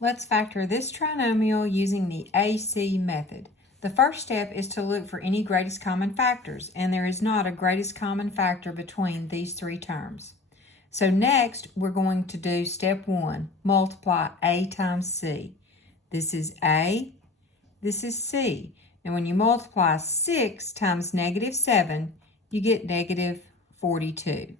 Let's factor this trinomial using the AC method. The first step is to look for any greatest common factors, and there is not a greatest common factor between these three terms. So next, we're going to do step 1, multiply A times C. This is A, this is C. And when you multiply 6 times negative 7, you get negative 42.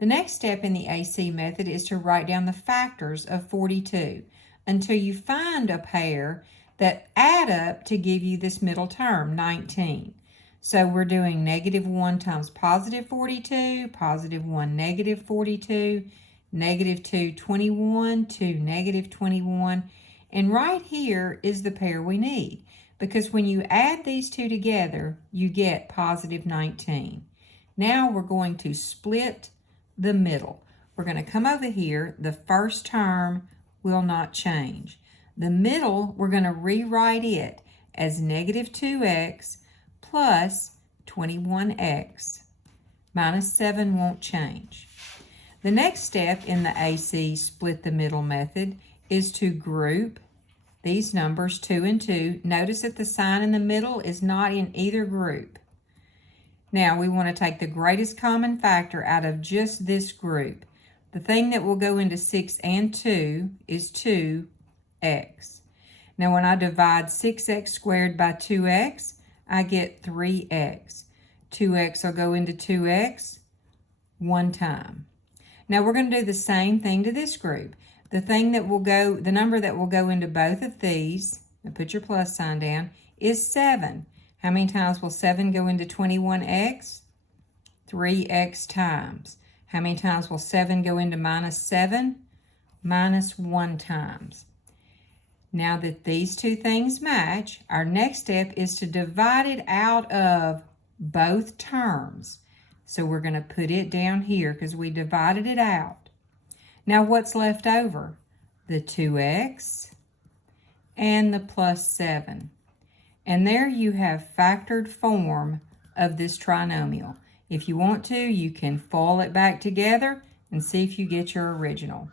The next step in the AC method is to write down the factors of 42 until you find a pair that add up to give you this middle term, 19. So we're doing negative 1 times positive 42, positive 1 negative 42, negative 2 21, 2 negative 21, and right here is the pair we need, because when you add these two together, you get positive 19. Now we're going to split the middle. We're going to come over here. The first term will not change. The middle, we're going to rewrite it as negative 2x plus 21x. Minus 7 won't change. The next step in the AC split the middle method is to group these numbers 2 and 2. Notice that the sign in the middle is not in either group. Now we want to take the greatest common factor out of just this group. The thing that will go into 6 and 2 is 2x. Now when I divide 6x squared by 2x, I get 3x. 2x will go into 2x one time. Now we're going to do the same thing to this group. The number that will go into both of these, and put your plus sign down, is 7. How many times will 7 go into 21x? 3x times. How many times will 7 go into minus 7? Minus 1 times. Now that these two things match, our next step is to divide it out of both terms. So we're going to put it down here because we divided it out. Now what's left over? The 2x and the plus 7. And there you have factored form of this trinomial. If you want to, you can foil it back together and see if you get your original.